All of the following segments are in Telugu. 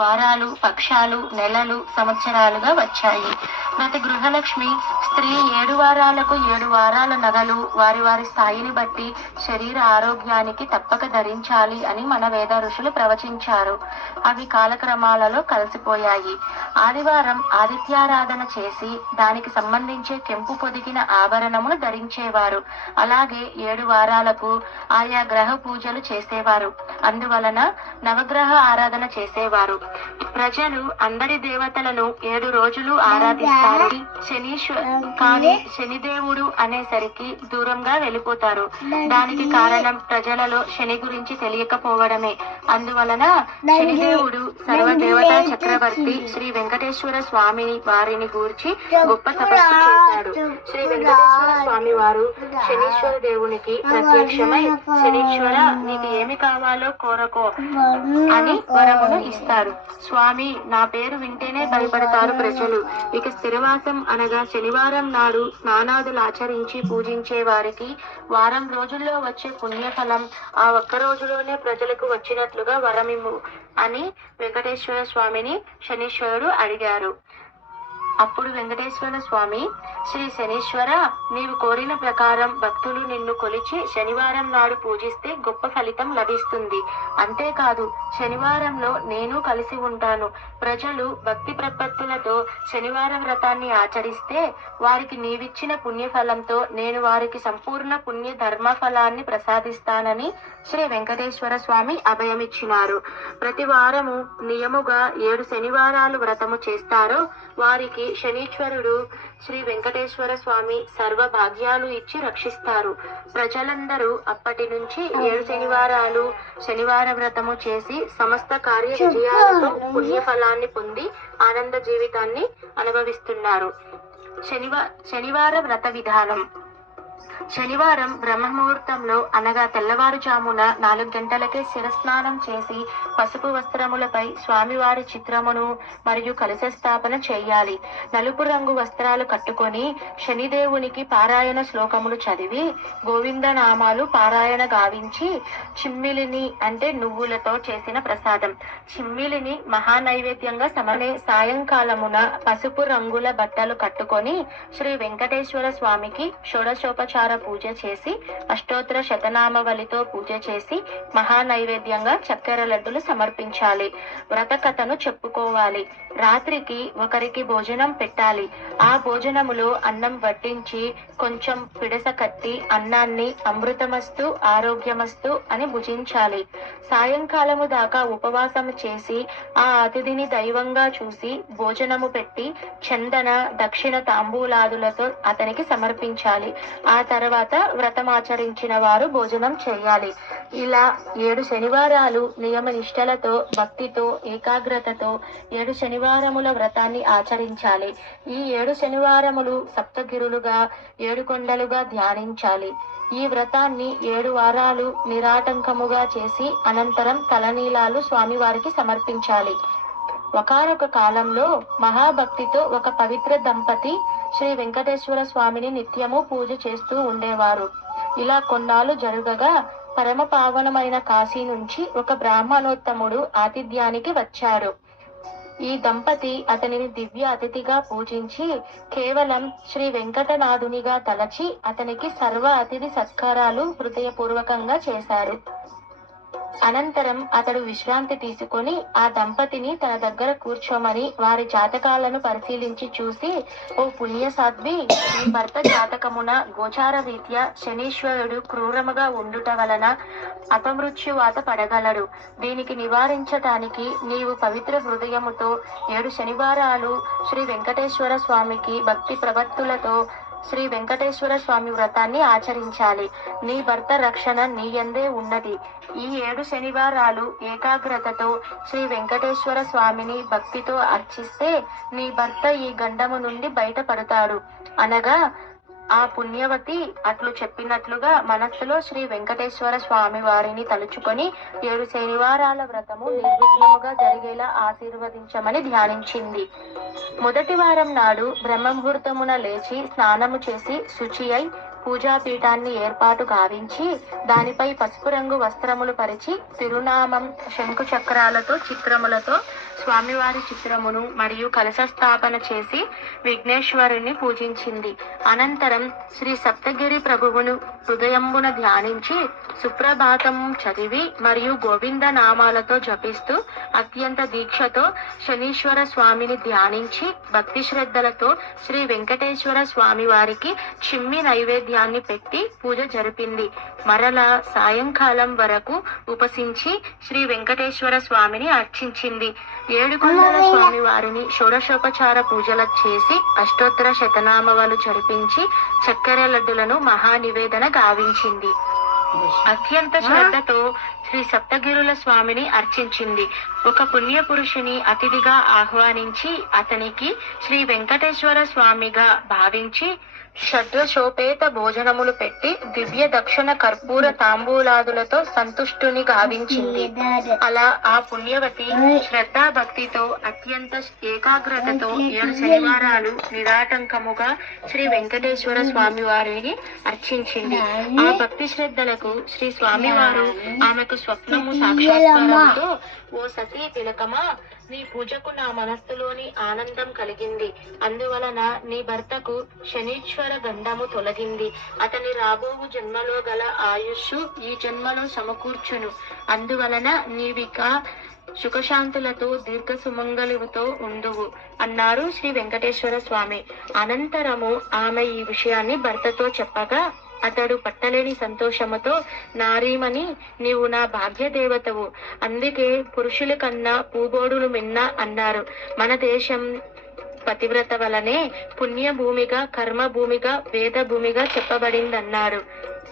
వారాలు, పక్షాలు, నెలలు, సంవత్సరాలుగా వచ్చాయి. ప్రతి గృహలక్ష్మి స్త్రీ 7 వారాలకు 7 వారాల నగలు వారి వారి స్థాయిని బట్టి శరీర ఆరోగ్యానికి తప్పక ధరించాలి అని మన వేద ఋషులు ప్రవచించారు. అవి కాలక్రమాలలో కలిసిపోయాయి. ఆదివారం ఆదిత్యారాధన చేసి దానికి సంబంధించే కెంపు పొదిగిన ఆభరణమును ధరించేవారు. అలాగే 7 వారాలకు ఆయా గ్రహ పూజలు చేసేవారు. అందువలన నవగ్రహ ఆరాధన చేసేవారు. ప్రజలు అందరి దేవతలను 7 రోజులు ఆరాధిస్తారు. కానీ శనిదేవుడు అనేసరికి దూరంగా వెళ్ళిపోతారు. దానికి కారణం ప్రజలలో శని గురించి తెలియకపోవడమే. అందువలన శనిదేవుడు సర్వదేవతా చక్రవర్తి శ్రీ వెంకటేశ్వర స్వామిని వారిని గూర్చి గొప్ప తపస్సు చేశాడు. శ్రీ వెంకటేశ్వర స్వామి వారు శనీశ్వర దేవునికి ప్రత్యక్షమై, శనీశ్వర నీకు ఏమి కావాలో కోరకో అని వరమును ఇస్తారు. స్వామి, నా పేరు వింటేనే భయపడతారు ప్రజలు. ఇక స్థిరవాసం అనగా శనివారం నాడు స్నానాదులు ఆచరించి పూజించే వారికి వారం రోజుల్లో వచ్చే పుణ్యఫలం ఆ ఒక్క రోజులోనే ప్రజలకు వచ్చినట్లుగా వరమిమ్ము అని వెంకటేశ్వర స్వామిని శనీశ్వరుడు అడిగారు. అప్పుడు వెంకటేశ్వర స్వామి, శ్రీ శనీశ్వర, నీవు కోరిన ప్రకారం భక్తులు నిన్ను కొలిచి శనివారం నాడు పూజిస్తే గొప్ప ఫలితం లభిస్తుంది. అంతేకాదు, శనివారంలో నేను కలిసి ఉంటాను. ప్రజలు భక్తి ప్రపత్తులతో శనివార వ్రతాన్ని ఆచరిస్తే వారికి నీవిచ్చిన పుణ్యఫలంతో నేను వారికి సంపూర్ణ పుణ్య ధర్మ ఫలాన్ని ప్రసాదిస్తానని శ్రీ వెంకటేశ్వర స్వామి అభయమిచ్చినారు. ప్రతి వారము నియముగా 7 శనివారాలు వ్రతము చేస్తారో వారికి శనీశ్వరుడు శ్రీ వెంకటేశ్వర స్వామి సర్వ భాగ్యాలు ఇచ్చి రక్షిస్తారు. ప్రజలందరూ అప్పటి నుంచి 7 శనివారాలు శనివార వ్రతము చేసి సమస్త కార్య విజయాలతో పుణ్యఫలాన్ని పొంది ఆనంద జీవితాన్ని అనుభవిస్తున్నారు. శనివార వ్రత విధానం. శనివారం బ్రహ్మముహూర్తంలో అనగా తెల్లవారుజామున 4 గంటలకే శిరస్నానం చేసి పసుపు వస్త్రములపై స్వామివారి చిత్రమును మరియు కలశ స్థాపన చేయాలి. నలుపు రంగు వస్త్రాలు కట్టుకొని శనిదేవునికి పారాయణ శ్లోకములు చదివి గోవింద నామాలు పారాయణ గావించి చిమ్మిలిని అంటే నువ్వులతో చేసిన ప్రసాదం చిమ్మిలిని మహానైవేద్యంగా సాయంకాలమున పసుపు రంగుల బట్టలు కట్టుకొని శ్రీ వెంకటేశ్వర స్వామికి షోడశోపచార పూజ చేసి అష్టోత్తర శతనామవళితో పూజ చేసి మహానైవేద్యంగా చక్కెర లడ్డులు సమర్పించాలి. వ్రత కథను చెప్పుకోవాలి. రాత్రికి ఒకరికి భోజనం పెట్టాలి. ఆ భోజనములో అన్నం వడ్డించి కొంచెం పిడస కట్టి అన్నాన్ని అమృతమస్తు ఆరోగ్యమస్తు అని భుజించాలి. సాయంకాలము దాకా ఉపవాసము చేసి ఆ అతిథిని దైవంగా చూసి భోజనము పెట్టి చందన దక్షిణ తాంబూలాదులతో అతనికి సమర్పించాలి. ఆ తర్వాత వ్రతమాచరించిన వారు భోజనం చేయాలి. ఇలా 7 శనివారాలు నియమ నిష్టలతో భక్తితో ఏకాగ్రతతో 7 శనివారముల వ్రతాన్ని ఆచరించాలి. ఈ 7 శనివారములు సప్తగిరులుగా 7 కొండలుగా ధ్యానించాలి. ఈ వ్రతాన్ని 7 వారాలు నిరాటంకముగా చేసి అనంతరం తలనీలాలు స్వామివారికి సమర్పించాలి. ఒకానొక కాలంలో మహాభక్తితో ఒక పవిత్ర దంపతి శ్రీ వెంకటేశ్వర స్వామిని నిత్యము పూజ చేస్తూ ఉండేవారు. ఇలా కొన్నాళ్ళు జరుగగా పరమ పావనమైన కాశీ నుంచి ఒక బ్రాహ్మణోత్తముడు ఆతిథ్యానికి వచ్చాడు. ఈ దంపతి అతనిని దివ్య అతిథిగా పూజించి కేవలం శ్రీ వెంకటనాథునిగా తలచి అతనికి సర్వ అతిథి సత్కారాలు హృదయపూర్వకంగా చేశారు. అనంతరం అతడు విశ్రాంతి తీసుకొని ఆ దంపతిని తన దగ్గర కూర్చోమని వారి జాతకాలను పరిశీలించి చూసి, ఓ పుణ్యసాధ్వి, నీ భర్త జాతకమున గోచార రీత్యా శనీశ్వరుడు క్రూరముగా ఉండుట వలన అపమృత్యువాత పడగలడు. దీనికి నివారించటానికి నీవు పవిత్ర హృదయముతో 7 శనివారాలు శ్రీ వెంకటేశ్వర స్వామికి భక్తి ప్రవత్తులతో శ్రీ వెంకటేశ్వర స్వామి వ్రతాన్ని ఆచరించాలి. నీ భర్త రక్షణ నీయందే ఉన్నది. ఈ 7 శనివారాలు ఏకాగ్రతతో శ్రీ వెంకటేశ్వర స్వామిని భక్తితో అర్చిస్తే నీ భర్త ఈ గండము నుండి బయటపడతాడు అనగా ఆ పుణ్యవతి అట్లు చెప్పినట్లుగా మనస్సులో శ్రీ వెంకటేశ్వర స్వామి వారిని తలుచుకొని 7 శనివారాల వ్రతము నిర్విఘ్నముగా జరిగేలా ఆశీర్వదించమని ధ్యానించింది. మొదటి వారం నాడు బ్రహ్మముహూర్తమున లేచి స్నానము చేసి శుచి అయి పూజాపీఠాన్ని ఏర్పాటు గావించి దానిపై పసుపు రంగు వస్త్రములు పరిచి తిరునామం శంకు చక్రాలతో చిత్రములతో స్వామివారి చిత్రమును మరియు కలశ స్థాపన చేసి విఘ్నేశ్వరుని పూజించింది. అనంతరం శ్రీ సప్తగిరి ప్రభువును హృదయంబున ధ్యానించి సుప్రభాతం చదివి మరియు గోవింద నామాలతో జపిస్తూ అత్యంత దీక్షతో శనీశ్వర స్వామిని ధ్యానించి భక్తి శ్రద్ధలతో శ్రీ వెంకటేశ్వర స్వామి వారికి చిమ్మి నైవేద్యాన్ని పెట్టి పూజ జరిపింది. మరలా సాయంకాలం వరకు ఉపసించి శ్రీ వెంకటేశ్వర స్వామిని అర్చించింది. ఏడుకొండల స్వామి వారిని షోడశోపచార పూజలు చేసి అష్టోత్తర శతనామవలు జరిపించి చక్కెర లడ్డులను మహానివేదన గావించింది. అత్యంత శ్రద్ధతో శ్రీ సప్తగిరుల స్వామిని అర్చించింది. ఒక పుణ్య పురుషుని అతిథిగా ఆహ్వానించి అతనికి శ్రీ వెంకటేశ్వర స్వామిగా భావించి షడ్రశోపేత భోజనములు పెట్టి దివ్య దక్షిణ కర్పూర తాంబూలాదులతో సంతుష్టుని గావించింది. అలా ఆ పుణ్యవతి శ్రద్ధా భక్తితో అత్యంత ఏకాగ్రతతో 7 శనివారాలు నిరాటంకముగా శ్రీ వెంకటేశ్వర స్వామి వారిని అర్చించింది. ఆ భక్తి శ్రద్ధలకు శ్రీ స్వామివారు ఆమెకు స్వప్నము సాక్షాత్కారంతో, ఓ సతీ తిలకమా, నీ పూజకు నా మనస్సులోని ఆనందం కలిగింది. అందువలన నీ భర్తకు శనీశ్వర గండము తొలగింది. అతని రాబోవు జన్మలో గల ఆయుష్షు ఈ జన్మలో సమకూర్చును. అందువలన నీవిక సుఖశాంతులతో దీర్ఘ సుమంగళితో ఉండువు అన్నారు శ్రీ వెంకటేశ్వర స్వామి. అనంతరము ఆమె ఈ విషయాన్ని భర్తతో చెప్పగా అతడు పట్టలేని సంతోషముతో, నారీమణి, నీవు నా భాగ్య దేవతవు, అందుకే పురుషుల కన్నా పూబోడులు మిన్న అన్నారు. మన దేశం పతివ్రత వలనే పుణ్య భూమిగా, కర్మ భూమిగా, వేద భూమిగా చెప్పబడిందన్నారు.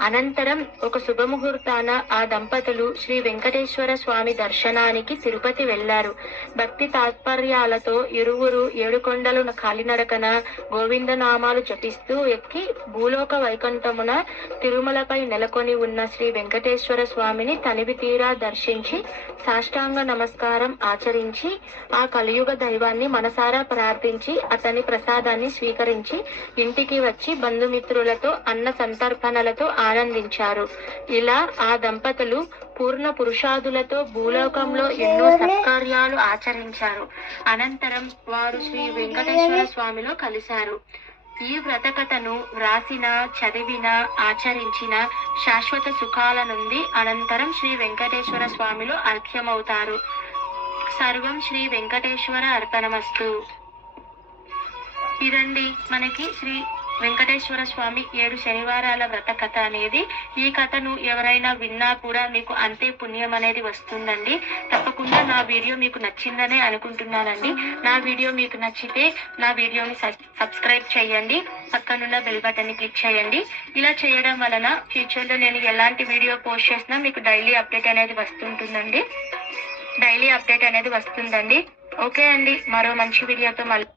అనంతరం ఒక శుభముహూర్తాన ఆ దంపతులు శ్రీ వెంకటేశ్వర స్వామి దర్శనానికి తిరుపతి వెళ్లారు. భక్తి తాత్పర్యాలతో ఇరువురు ఏడుకొండలు కాలినడకన గోవిందనామాలు జపిస్తూ ఎక్కి భూలోక వైకుంఠమున తిరుమలపై నెలకొని ఉన్న శ్రీ వెంకటేశ్వర స్వామిని తనివి తీరా దర్శించి సాష్టాంగ నమస్కారం ఆచరించి ఆ కలియుగ దైవాన్ని మనసారా ప్రార్థించి అతని ప్రసాదాన్ని స్వీకరించి ఇంటికి వచ్చి బంధుమిత్రులతో అన్న సంతర్పణలతో ఆనందించారు. ఇలా ఆ దంపతులు పూర్ణ పురుషాదులతో భూలోకంలో ఎన్నో సత్కార్యాలు ఆచరించారు. అనంతరం వారు శ్రీ వెంకటేశ్వర స్వామిలో కలిశారు. ఈ వ్రతకథను వ్రాసిన, చదివిన, ఆచరించిన శాశ్వత సుఖాల నుండి అనంతరం శ్రీ వెంకటేశ్వర స్వామిలో ఐక్యమవుతారు. సర్వం శ్రీ వెంకటేశ్వర అర్పణమస్తు. ఇదండి మనకి శ్రీ వెంకటేశ్వర స్వామి 7 శనివారాల వ్రత కథ అనేది. ఈ కథను ఎవరైనా విన్నా కూడా మీకు అంతే పుణ్యం అనేది వస్తుందండి. తప్పకుండా నా వీడియో మీకు నచ్చిందనే అనుకుంటున్నానండి. నా వీడియో మీకు నచ్చితే నా వీడియోని సబ్స్క్రైబ్ చేయండి, పక్కనున్న బెల్ బటన్ ని క్లిక్ చేయండి. ఇలా చేయడం వలన ఫ్యూచర్లో నేను ఎలాంటి వీడియో పోస్ట్ చేసినా మీకు డైలీ అప్డేట్ అనేది వస్తుందండి. ఓకే అండి, మరో మంచి వీడియోతో మళ్ళీ